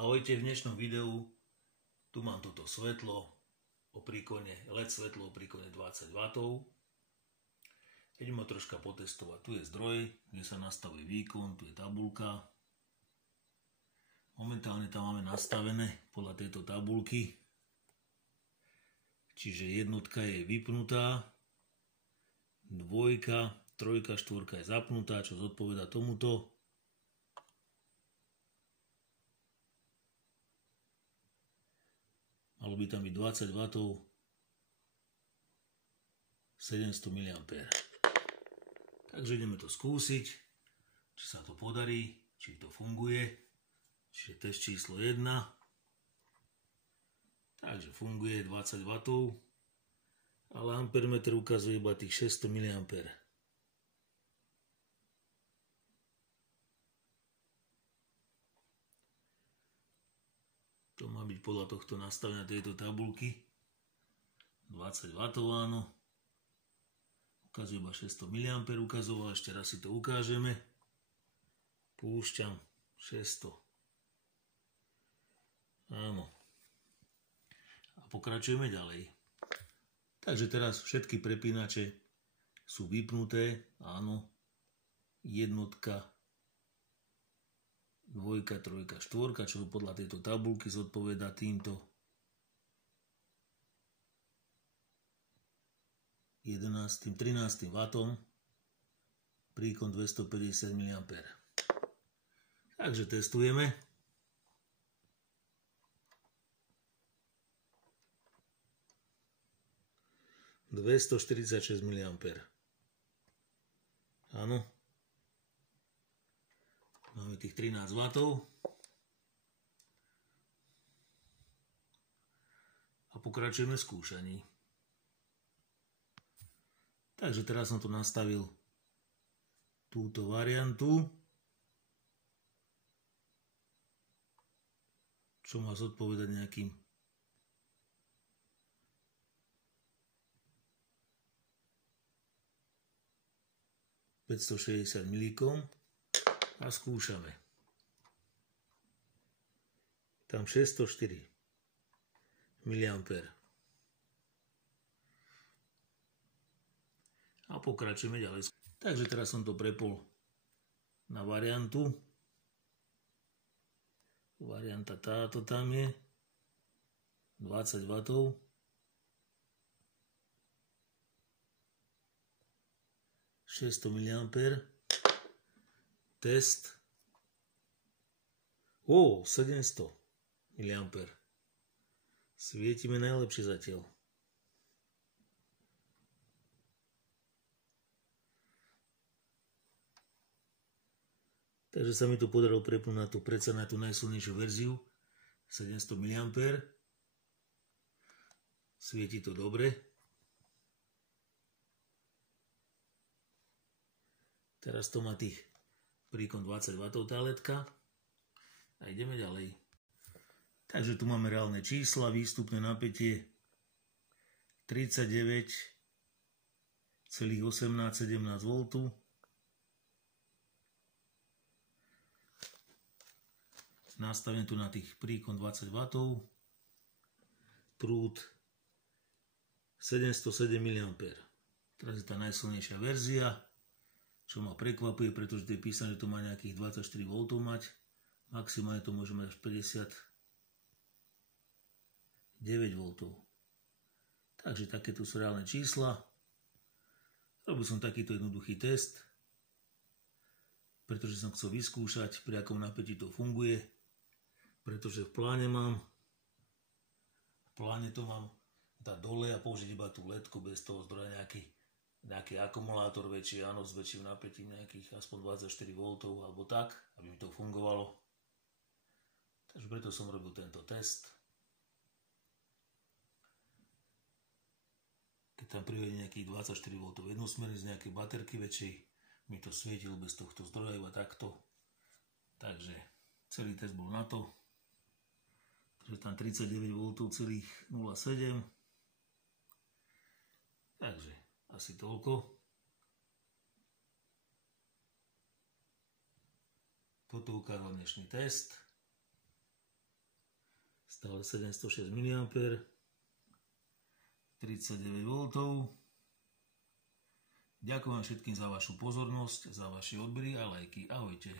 Ahojte, v dnešnom videu tu mám toto svetlo o príkone, LED svetlo o príkone 20 W. Idem ho troška potestovať. Tu je zdroj, kde sa nastavuje výkon, tu je tabuľka. Momentálne tam máme nastavené podľa tejto tabuľky. Čiže jednotka je vypnutá, dvojka, trojka, štvorka je zapnutá, čo zodpovedá tomuto. Malo by tam byť 20 W, 700 mA. Takže ideme to skúsiť, či sa to podarí, či to funguje. Čiže test číslo 1. Takže funguje 20 W, ale ampermeter ukazuje iba tých 600 mA. To má byť podľa tohto nastavenia tejto tabuľky. 20 W, áno. Ukazuje iba 600 mA, ukazoval, ešte raz si to ukážeme. Púšťam 600. Áno. A pokračujeme ďalej. Takže teraz všetky prepínače sú vypnuté, áno. Jednotka, dvojka, trojka, štvorka, čo podľa tejto tabuľky zodpovedá týmto 11, 13 W, príkon 250 mA. Takže testujeme. ...246 mA. Áno. Máme tých 13 W. A pokračujeme v skúšaní. Takže teraz som tu nastavil túto variantu, čo má zodpovedať nejakým ...560 milíkom a skúšame. Tam 604 mA. A pokračujeme ďalej. Takže teraz som to prepol na variantu. Varianta táto tam je. 20 W. ...600 mA. Test. 700 mA. Svietime najlepšie zatiaľ. Takže sa mi tu podarilo prepnúť na tú predsa na tú najsilnejšiu verziu 700 mA. Svieti to dobre. Teraz to má tých príkon 20 W tá ledka. A ideme ďalej. Takže tu máme reálne čísla, výstupné napätie 39,1817 V. Nastavím tu na tých príkon 20 W. Prúd 707 mA. Teraz je tá najsilnejšia verzia, čo ma prekvapuje, pretože to je písané, že to má nejakých 24 V mať. Maximálne to môže mať až 59 V. Takže takéto sú reálne čísla. Robil som takýto jednoduchý test, pretože som chcel vyskúšať, pri akom napätí to funguje. Pretože v pláne to mám dať dole a použiť iba tú ledku bez toho zdroja nejaký akumulátor väčší, áno, s väčším napätím, nejakých aspoň 24 V alebo tak, aby mi to fungovalo. Takže preto som robil tento test. Keď tam privedie nejakých 24 V jednosmerný z nejakej baterky väčšej, mi to svietil bez tohto zdroja iba takto. Takže celý test bol na to. Takže tam 39,07 V. Takže asi toľko. Toto ukázal dnešný test. stále 706 mA, 39 V. Ďakujem všetkým za vašu pozornosť, za vaše odbery a lajky. Ahojte.